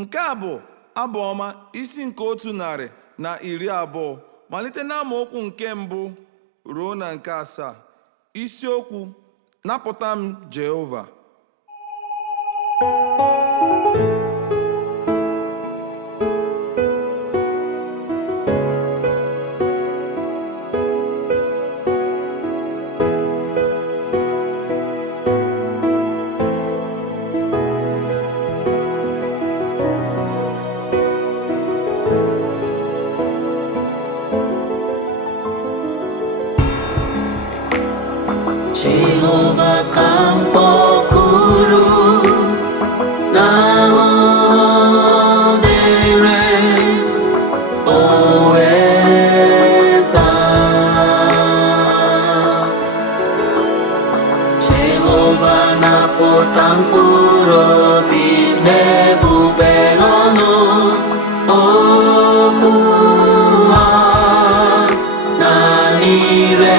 Nke a bụ abụ ọma isi nke 120 malite n'amaokwu nke 1 ruo na nke 7. Isiokwu: napụta m Jehova. Jehova ka m kpọkuru n'ahụhụ dịrị, o wee zaa. Jehova napụta mkpụrụ obi m n'egbugbere ọnụ okwu ha na n'ire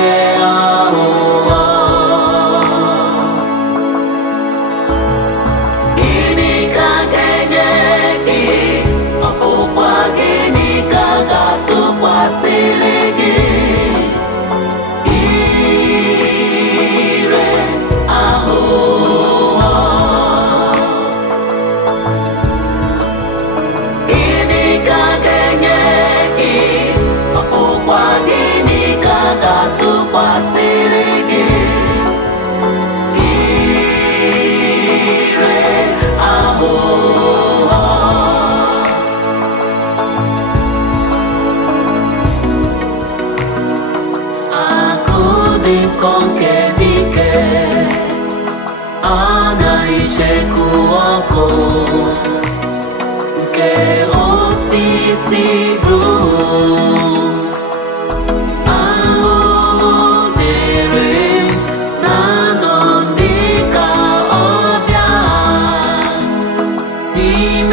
tụkwasịrị gị ire aghụghọ. Gịnị ka ga-enye gị? Ọkpụkpa gịnị ka ga-atụkwasịrị gị ire aghụghọ? Nkọ nke dike anaghịcheku ọkụ nke osisi broom. Ahụhụ dịrị na-anọ m dịka ọbịa n'ime